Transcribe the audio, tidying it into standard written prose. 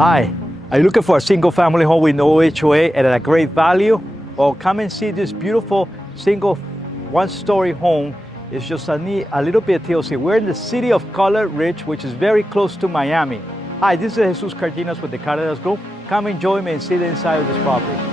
Hi, are you looking for a single family home with no HOA and at a great value? Well, come and see this beautiful single one-story home. It's just a little bit of TLC. We're in the city of Cutler Ridge, which is very close to Miami. Hi, this is Jesus Cardenas with the Cardenas Group. Come and join me and see the inside of this property.